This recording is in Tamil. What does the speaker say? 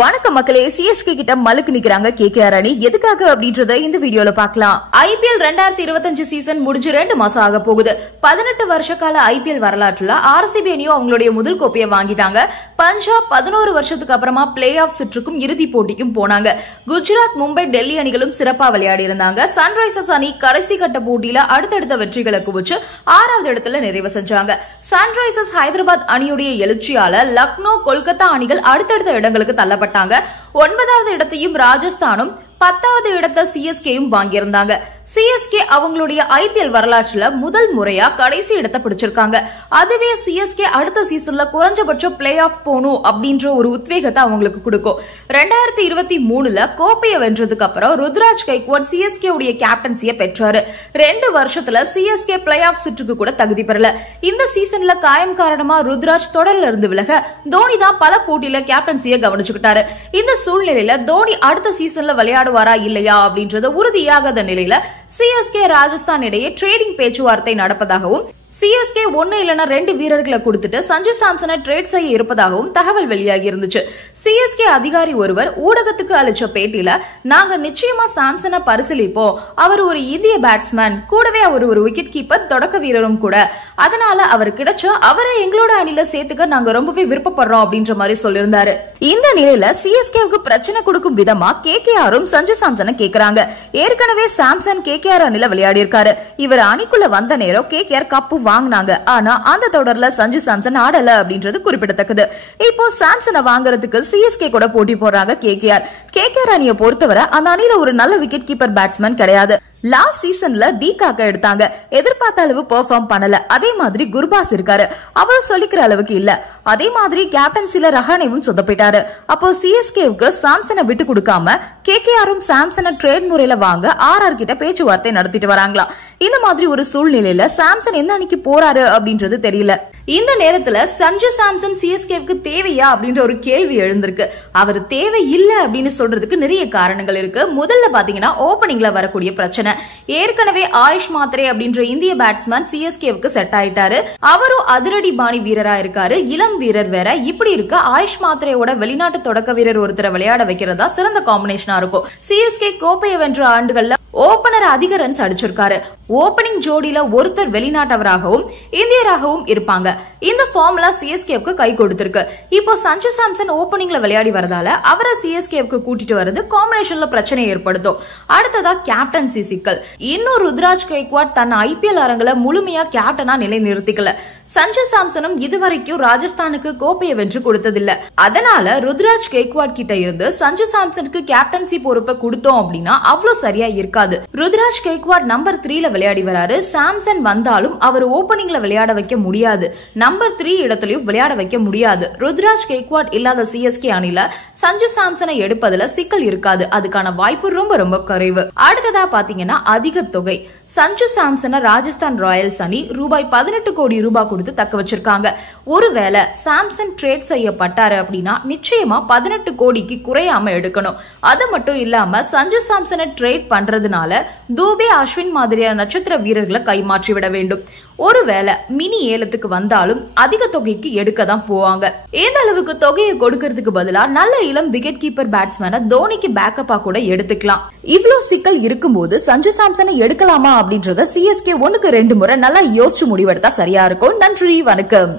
வணக்கம் மக்களே, சிஎஸ்கே கிட்ட மலுக்கு நிக்கிறாங்க கேகேஆர் அணி. எதுக்காக அப்படின்றத இந்த வீடியோல பார்க்கலாம். ஐபிஎல் 2025 சீசன் முடிஞ்சு 2 மாசம் ஆக போகுது. 18 வருஷ கால ஐபிஎல் வரலாற்றுல ஆர்சிபி அணியும் அவங்களுடைய முதல் கோப்பையை வாங்கிட்டாங்க. பஞ்சாப் 11 வருஷத்துக்கு அப்புறமா பிளே ஆஃப் சுற்றுக்கும் இறுதி போட்டிக்கும் போனாங்க. குஜராத், மும்பை, டெல்லி அணிகளும் சிறப்பா விளையாடி இருந்தாங்க. சன்ரைசர்ஸ் அணி கடைசி கட்ட போட்டியில அடுத்தடுத்த வெற்றிகளை குவிச்சு 6வது இடத்துல நிறைவு செஞ்சாங்க. சன்ரைசர்ஸ் ஹைதராபாத் அணியுடைய எழுச்சியால லக்னோ, கொல்கத்தா அணிகள் அடுத்தடுத்த இடங்களுக்கு தள்ளப்பட்டாங்க. 9வது இடத்தையும் ராஜஸ்தானும் 10வது இடத்தை சிஎஸ்கேயும் வாங்கியிருந்தாங்க. சிஎஸ்கே அவங்களுடைய ஐபிஎல் வரலாற்றுல முதல் முறையா கடைசி இடத்தை பிடிச்சிருக்காங்க. அதுவே சிஎஸ்கே அடுத்த சீசன்ல குறைஞ்சபட்சம் பிளே ஆஃப் போகணும் அப்படின்ற ஒரு உத்வேகத்தை அவங்களுக்கு கொடுக்கும். 2023ல கோப்பையை வென்றதுக்கு அப்புறம் ருத்ராஜ் கைக்வாட் சிஎஸ்கே உடைய கேப்டன்சியை பெற்றாரு. 2 வருஷத்துல சிஎஸ்கே பிளே ஆஃப் சுற்றுக்கு கூட தகுதி பெறல. இந்த சீசன்ல காயம் காரணமா ருத்ராஜ் தொடர்ல இருந்து விலக தோனி தான் பல போட்டியில கேப்டன்சியை கவனிச்சுக்கிட்டாரு. இந்த சூழ்நிலையில தோனி அடுத்த சீசன்ல விளையாடுவாரா இல்லையா அப்படின்றது உறுதியாகாத நிலையில சிஎஸ்கே ராஜஸ்தான் இடையே ட்ரேடிங் பேச்சுவார்த்தை நடப்பதாகவும் சிஎஸ்கே 1 இல்லனா 2 வீரர்களை கொடுத்துட்டு சஞ்சு சாம்சனை ட்ரேட் செய்ய இருப்பதாகவும் தகவல் வெளியாகி இருந்துச்சு. சிஎஸ்கே அதிகாரி ஒருவர் ஊடகத்துக்கு அளிச்ச பேட்டியில, நாங்க நிச்சயமா சாம்சனை பரிசீலிப்போம். அவர் ஒரு இந்திய பேட்ஸ்மேன், கூடவே அவர் ஒரு விக்கெட் கீப்பர், தொடக்க வீரரும் கூட. அதனால அவர் கிடைச்ச அவரை எங்களோட அணியில சேர்த்துக்க நாங்க ரொம்பவே விருப்பப்படுறோம் அப்படின்ற மாதிரி சொல்லியிருந்தாரு. இந்த நிலையில சிஎஸ்கேவுக்கு பிரச்சனை கொடுக்கும் விதமா கேகேஆரும் சஞ்சு சாம்சனை கேக்குறாங்க. ஏற்கனவே சாம்சன் கேகேஆர் அணில விளையாடி இருக்காரு. இவர் அணிக்குள்ள வந்த நேரம் கேகேஆர் கப்பு வாங்கினாங்க. ஆனா அந்த தொடர்ல சஞ்சு சாம்சன் ஆடல அப்படின்றது குறிப்பிடத்தக்கது. இப்போ சாம்சனை வாங்குறதுக்கு சிஎஸ்கே கூட போட்டி போடுறாங்க கேகேஆர். கேகேஆர் அணியை பொறுத்தவரை அந்த அணியில ஒரு நல்ல விக்கெட் கீப்பர் பேட்ஸ்மேன் கிடையாது. லாஸ்ட் சீசன்ல டிகாக்க எடுத்தாங்க. எதிர்பார்த்த அளவு பெர்ஃபார்ம் பண்ணல. அதே மாதிரி குர்பாஸ் இருக்காரு, அவர் சொல்லிக்கிற அளவுக்கு இல்ல. அதே மாதிரி கேப்டன்சில ரஹானேவும் சொதப்பிட்டாரு. அப்போ சிஎஸ்கேவுக்கு சாம்சனை விட்டு கொடுக்காம கேகேஆரும் சாம்சனை ட்ரேட் முறையில வாங்க ஆர்ஆர் கிட்ட பேச்சுவார்த்தை நடத்திட்டு வராங்களா. இந்த மாதிரி ஒரு சூழ்நிலையில சாம்சன் எந்த அணிக்கு போறாரு அப்படின்றது தெரியல. இந்த நேரத்துல சஞ்சு சாம்சன் சிஎஸ்கேவுக்கு தேவையா அப்படின்ற ஒரு கேள்வி எழுந்திருக்கு. அவர் தேவை இல்ல அப்படின்னு சொல்றதுக்கு நிறைய காரணங்கள் இருக்கு. முதல்ல பாத்தீங்கன்னா ஓபனிங்ல வரக்கூடிய பிரச்சனை. ஏற்கனவே ஆயுஷ் மாத்ரே அப்படின்ற இந்திய பேட்ஸ்மேன் சிஎஸ்கேவுக்கு செட் ஆயிட்டாரு. அவரும் அதிரடி பாணி வீரரா இருக்காரு, இளம் வீரர் வேற. இப்படி இருக்க ஆயுஷ் மாத்ரேயோட வெளிநாட்டு தொடக்க வீரர் ஒருத்தரை விளையாட வைக்கிறதா சிறந்த காம்பினேஷனா இருக்கும். சிஎஸ்கே கோப்பையை வென்ற ஆண்டுகள்ல ஓபனர் அதிக ரன்ஸ் அடிச்சிருக்காரு. ஓபனிங் ஜோடியில ஒருத்தர் வெளிநாட்டவராகவும் இந்தியராகவும் இருப்பாங்க. இந்த ஃபார்முலா சிஎஸ்கேவுக்கு கை கொடுத்திருக்கு. இப்போ சஞ்சு சாம்சன் ஓபனிங்ல விளையாடி வரதால அவரை சிஎஸ்கேவுக்கு கூட்டிட்டு வரது காம்பினேஷன்ல பிரச்சனை ஏற்படுத்தும். அடுத்ததா கேப்டன்சி சிக்கல். இன்னும் ருத்ராஜ் கைக்வாட் தன் ஐபிஎல் அரங்குல முழுமையா கேப்டனா நிலை நிறுத்திக்கல. சஞ்சு சாம்சனும் இதுவரைக்கும் ராஜஸ்தானுக்கு கோப்பையை வென்று கொடுத்ததில்ல. அதனால ருத்ராஜ் கைக்வாட் கிட்ட இருந்து சஞ்சு சாம்சனுக்கு கேப்டன்சி பொறுப்பை கொடுத்தோம் அப்படின்னா அவ்வளவு சரியா இருக்காது. ருத்ராஜ் கைக்வாட் நம்பர் 3ல விளையாடி வராரு. சாம்சன் வந்தாலும் அவர் ஓபனிங்ல விளையாட வைக்க முடியாது. நம்பர் 3 இடத்திலையும் விளையாட வைக்க முடியாது. ருத்ராஜ் கைக்வாட் இல்லாத சிஎஸ்கே அணில சஞ்சு சாம்சனை எடுப்பதுல சிக்கல் இருக்காது. அதுக்கான வாய்ப்பு ரொம்ப ரொம்ப குறைவு. அடுத்ததா பாத்தீங்கன்னா அதிக தொகை. சஞ்சு சாம்சனை ராஜஸ்தான் ராயல்ஸ் அணி ரூபாய் 18 கோடி ரூபாய் கொடுத்து தக்க வச்சிருக்காங்க. ஒருவேளை சாம்சன் ட்ரேட் செய்யப்பட்டாரு அப்படின்னா நிச்சயமா 18 கோடிக்கு குறையாம எடுக்கணும். அது மட்டும் இல்லாம சஞ்சு சாம்சனை ட்ரேட் பண்றதுனால தூபே, அஸ்வின் மாதிரியான நட்சத்திர வீரர்களை கைமாற்றி விட வேண்டும். ஒருவேளை மினி ஏலத்துக்கு வந்தாலும் அதிக தொகைக்கு எடுக்க தான் போவாங்க. இந்த அளவுக்கு தொகையை கொடுக்கறதுக்கு பதிலா நல்ல இளம் விக்கெட் கீப்பர் பேட்ஸ்மேனை தோனிக்கு பேக்கப்பா கூட எடுத்துக்கலாம். இவ்வளவு சிக்கல் இருக்கும்போது சஞ்சு சாம்சனை எடுக்கலாமா அப்படின்றத சிஎஸ்கே 1க்கு 2 முறை நல்லா யோசிச்சு முடிவெடுத்தா சரியா இருக்கும். நன்றி, வணக்கம்.